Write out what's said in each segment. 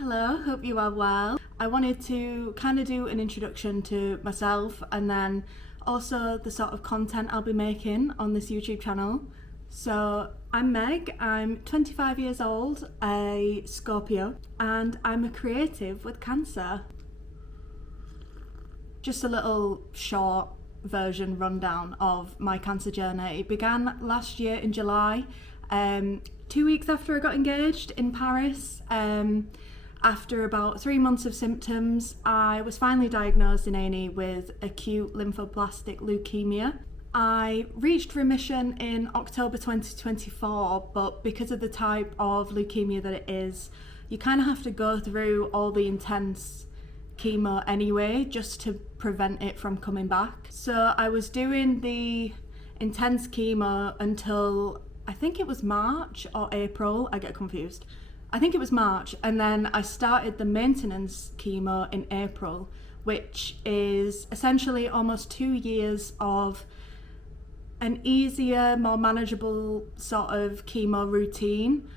Hello, hope you are well. I wanted to kind of do an introduction to myself and then also the sort of content I'll be making on this YouTube channel. So I'm Meg, I'm 25 years old, a Scorpio, and I'm a creative with Cancer. Just a little short version rundown of my Cancer journey. It began last year in July, 2 weeks after I got engaged in Paris. After about 3 months of symptoms, I was finally diagnosed in A&E with acute lymphoblastic leukemia. I reached remission in October 2024, but because of the type of leukemia that it is, you kind of have to go through all the intense chemo anyway, just to prevent it from coming back. So I was doing the intense chemo until, I think it was March or April, I get confused. I think it was March, and then I started the maintenance chemo in April, which is essentially almost 2 years of an easier, more manageable sort of chemo routine,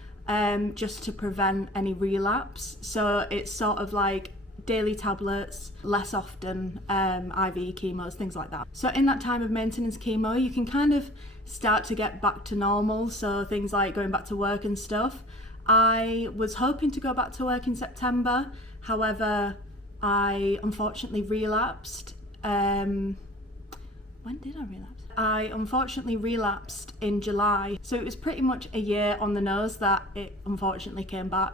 just to prevent any relapse. So it's sort of like daily tablets, less often IV chemos, things like that. So in that time of maintenance chemo, you can kind of start to get back to normal, so things like going back to work and stuff. I was hoping to go back to work in September, however, I unfortunately relapsed. When did I relapse? I unfortunately relapsed in July, so it was pretty much a year on the nose that it unfortunately came back.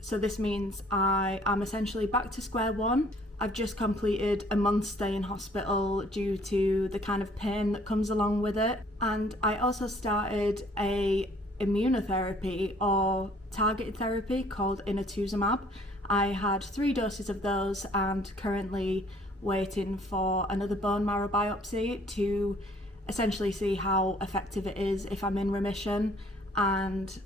So this means I am essentially back to square one. I've just completed a month's stay in hospital due to the kind of pain that comes along with it, and I also started a immunotherapy or targeted therapy called inotuzumab. I had 3 doses of those and currently waiting for another bone marrow biopsy to essentially see how effective it is if I'm in remission, and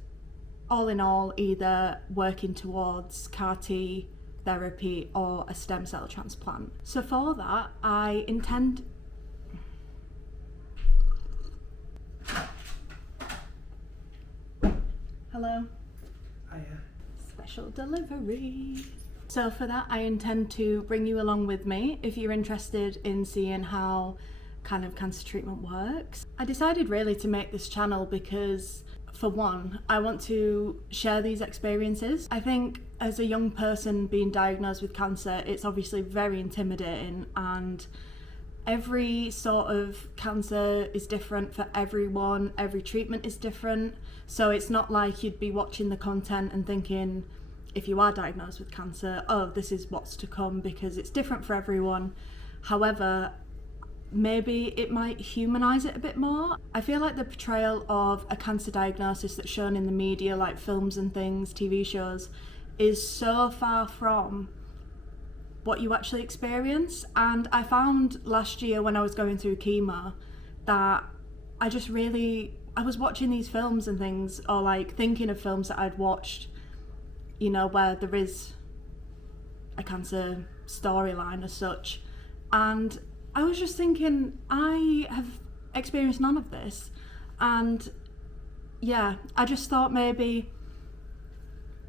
all in all either working towards CAR-T therapy or a stem cell transplant. So for that I intend Hello. Hiya. Special delivery. So for that I intend to bring you along with me if you're interested in seeing how kind of cancer treatment works. I decided really to make this channel because, for one, I want to share these experiences. I think as a young person being diagnosed with cancer, it's obviously very intimidating, and every sort of cancer is different for everyone, every treatment is different, so it's not like you'd be watching the content and thinking, if you are diagnosed with cancer, oh, this is what's to come, because it's different for everyone. However, maybe it might humanise it a bit more. I feel like the portrayal of a cancer diagnosis that's shown in the media, like films and things, TV shows, is so far from what you actually experience. And I found last year when I was going through chemo that I was watching these films and things, or like thinking of films that I'd watched, you know, where there is a cancer storyline as such, and I was just thinking, I have experienced none of this. And yeah, I just thought maybe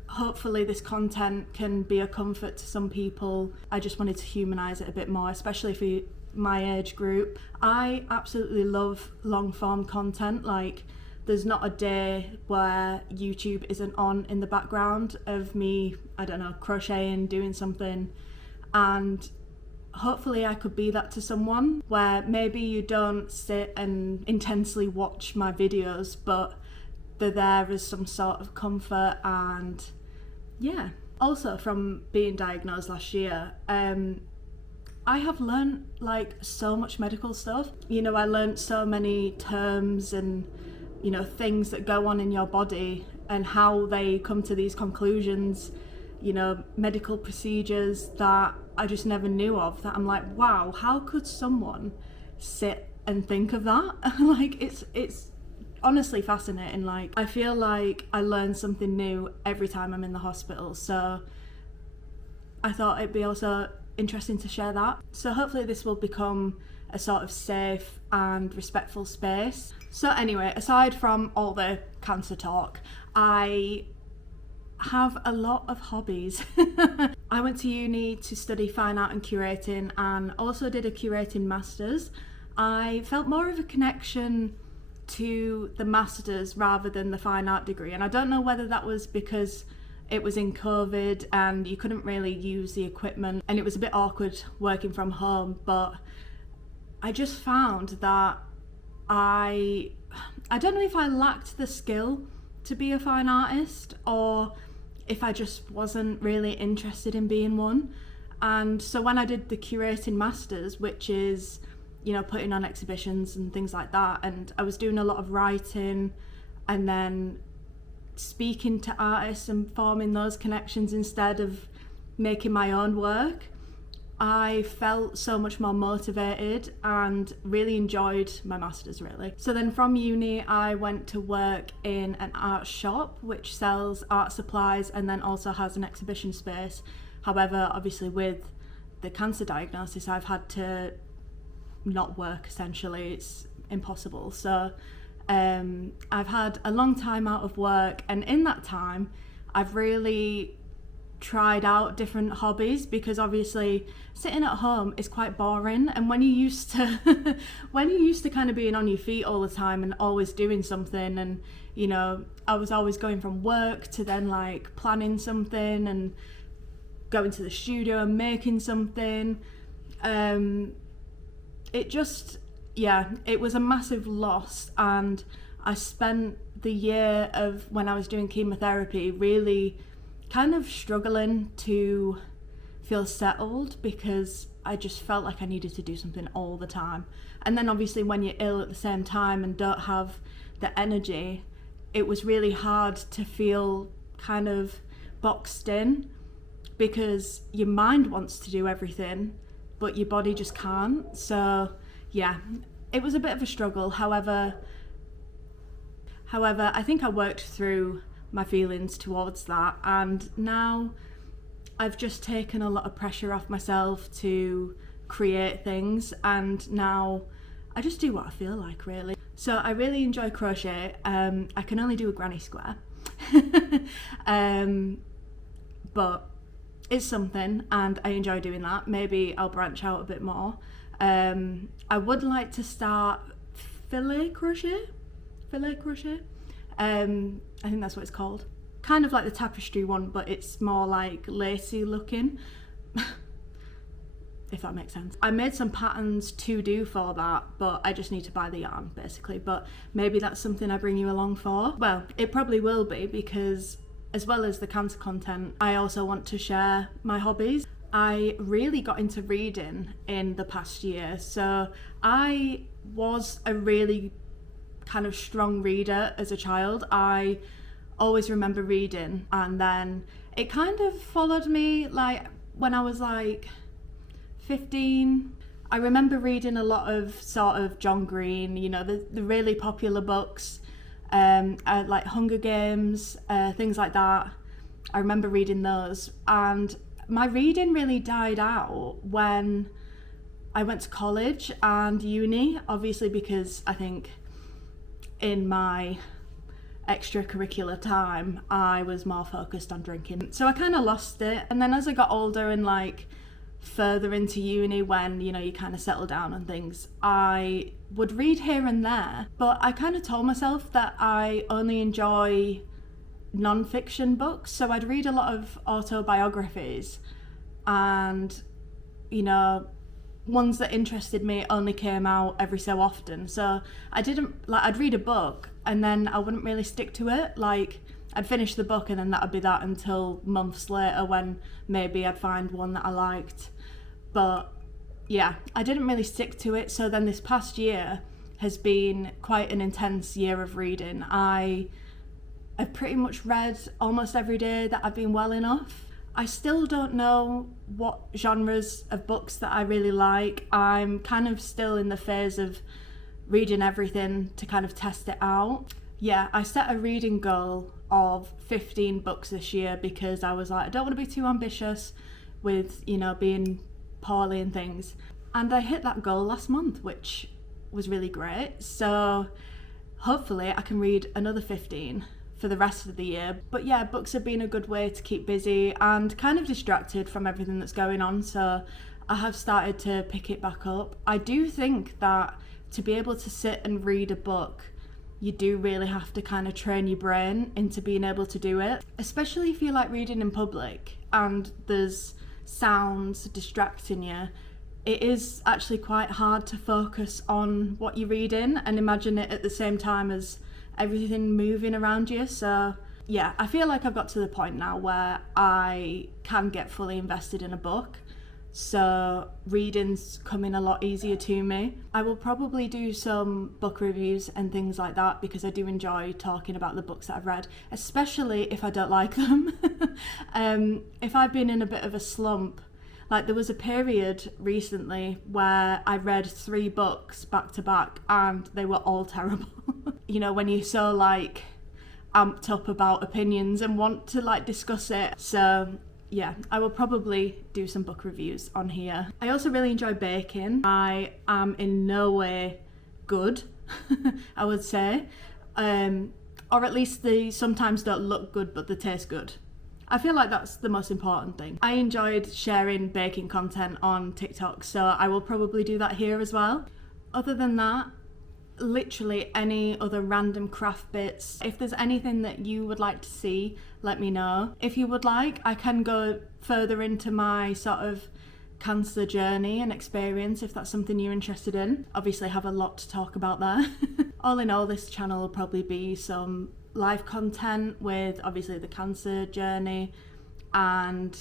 hopefully this content can be a comfort to some people. I just wanted to humanise it a bit more, especially for my age group. I absolutely love long form content. Like, there's not a day where YouTube isn't on in the background of me, I don't know, crocheting, doing something. And hopefully I could be that to someone, where maybe you don't sit and intensely watch my videos, but they're there as some sort of comfort. And yeah, also from being diagnosed last year, I have learned like so much medical stuff. You know, I learned so many terms and, you know, things that go on in your body and how they come to these conclusions, you know, medical procedures that I just never knew of, that I'm like, wow, how could someone sit and think of that? Like, it's honestly fascinating. Like, I feel like I learn something new every time I'm in the hospital, so I thought it'd be also interesting to share that. So hopefully this will become a sort of safe and respectful space. So anyway, aside from all the cancer talk, I have a lot of hobbies. I went to uni to study fine art and curating, and also did a curating masters. I felt more of a connection to the masters rather than the fine art degree, and I don't know whether that was because it was in COVID and you couldn't really use the equipment and it was a bit awkward working from home, but I just found that I don't know if I lacked the skill to be a fine artist or if I just wasn't really interested in being one. And so when I did the curating masters, which is, you know, putting on exhibitions and things like that, and I was doing a lot of writing and then speaking to artists and forming those connections instead of making my own work, I felt so much more motivated and really enjoyed my masters, really. So then from uni I went to work in an art shop which sells art supplies and then also has an exhibition space. However, obviously with the cancer diagnosis I've had to not work, essentially. It's impossible. So I've had a long time out of work, and in that time I've really tried out different hobbies, because obviously sitting at home is quite boring, and when you're used to kind of being on your feet all the time and always doing something, and you know, I was always going from work to then like planning something and going to the studio and making something, it just, yeah, it was a massive loss. And I spent the year of when I was doing chemotherapy really kind of struggling to feel settled, because I just felt like I needed to do something all the time. And then obviously when you're ill at the same time and don't have the energy, it was really hard to feel kind of boxed in, because your mind wants to do everything but your body just can't. So yeah, it was a bit of a struggle. However, I think I worked through my feelings towards that, and now I've just taken a lot of pressure off myself to create things, and now I just do what I feel like, really. So I really enjoy crochet. I can only do a granny square but it's something and I enjoy doing that. Maybe I'll branch out a bit more. I would like to start filet crochet. I think that's what it's called. Kind of like the tapestry one, but it's more like lacy looking, if that makes sense. I made some patterns to do for that, but I just need to buy the yarn basically. But maybe that's something I bring you along for. Well, it probably will be, because as well as the cancer content, I also want to share my hobbies. I really got into reading in the past year. So I was a really kind of strong reader as a child. I always remember reading, and then it kind of followed me like when I was like 15. I remember reading a lot of sort of John Green, you know, the really popular books, like Hunger Games, things like that. I remember reading those, and my reading really died out when I went to college and uni, obviously, because I think in my extracurricular time I was more focused on drinking, so I kind of lost it. And then as I got older and like further into uni, when you know you kind of settle down and things, I would read here and there, but I kind of told myself that I only enjoy non-fiction books, so I'd read a lot of autobiographies, and you know, ones that interested me only came out every so often. So I didn't like, I'd read a book and then I wouldn't really stick to it. Like I'd finish the book and then that would be that until months later when maybe I'd find one that I liked. But yeah, I didn't really stick to it. So then this past year has been quite an intense year of reading. I've pretty much read almost every day that I've been well enough. I still don't know what genres of books that I really like. I'm kind of still in the phase of reading everything to kind of test it out. Yeah, I set a reading goal of 15 books this year because I was like, I don't want to be too ambitious with, you know, being poorly and things. And I hit that goal last month, which was really great. So hopefully I can read another 15 for the rest of the year. But yeah, books have been a good way to keep busy and kind of distracted from everything that's going on, so I have started to pick it back up. I do think that to be able to sit and read a book, you do really have to kind of train your brain into being able to do it, especially if you like reading in public and there's sounds distracting you. It is actually quite hard to focus on what you're reading and imagine it at the same time as everything moving around you. So yeah, I feel like I've got to the point now where I can get fully invested in a book. So reading's coming a lot easier to me. I will probably do some book reviews and things like that because I do enjoy talking about the books that I've read, especially if I don't like them. If I've been in a bit of a slump, like there was a period recently where I read 3 books back to back and they were all terrible. You know, when you're so like amped up about opinions and want to like discuss it. So yeah, I will probably do some book reviews on here. I also really enjoy baking. I am in no way good, I would say. Or at least they sometimes don't look good, but they taste good. I feel like that's the most important thing. I enjoyed sharing baking content on TikTok, so I will probably do that here as well. Other than that, literally any other random craft bits. If there's anything that you would like to see, let me know. If you would like, I can go further into my sort of cancer journey and experience if that's something you're interested in. Obviously I have a lot to talk about there. All in all, this channel will probably be some live content with obviously the cancer journey and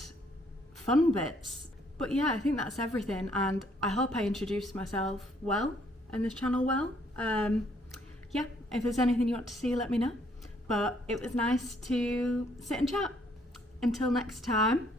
fun bits. But yeah, I think that's everything, and I hope I introduced myself well and this channel well. Yeah, if there's anything you want to see, let me know. But it was nice to sit and chat. Until next time.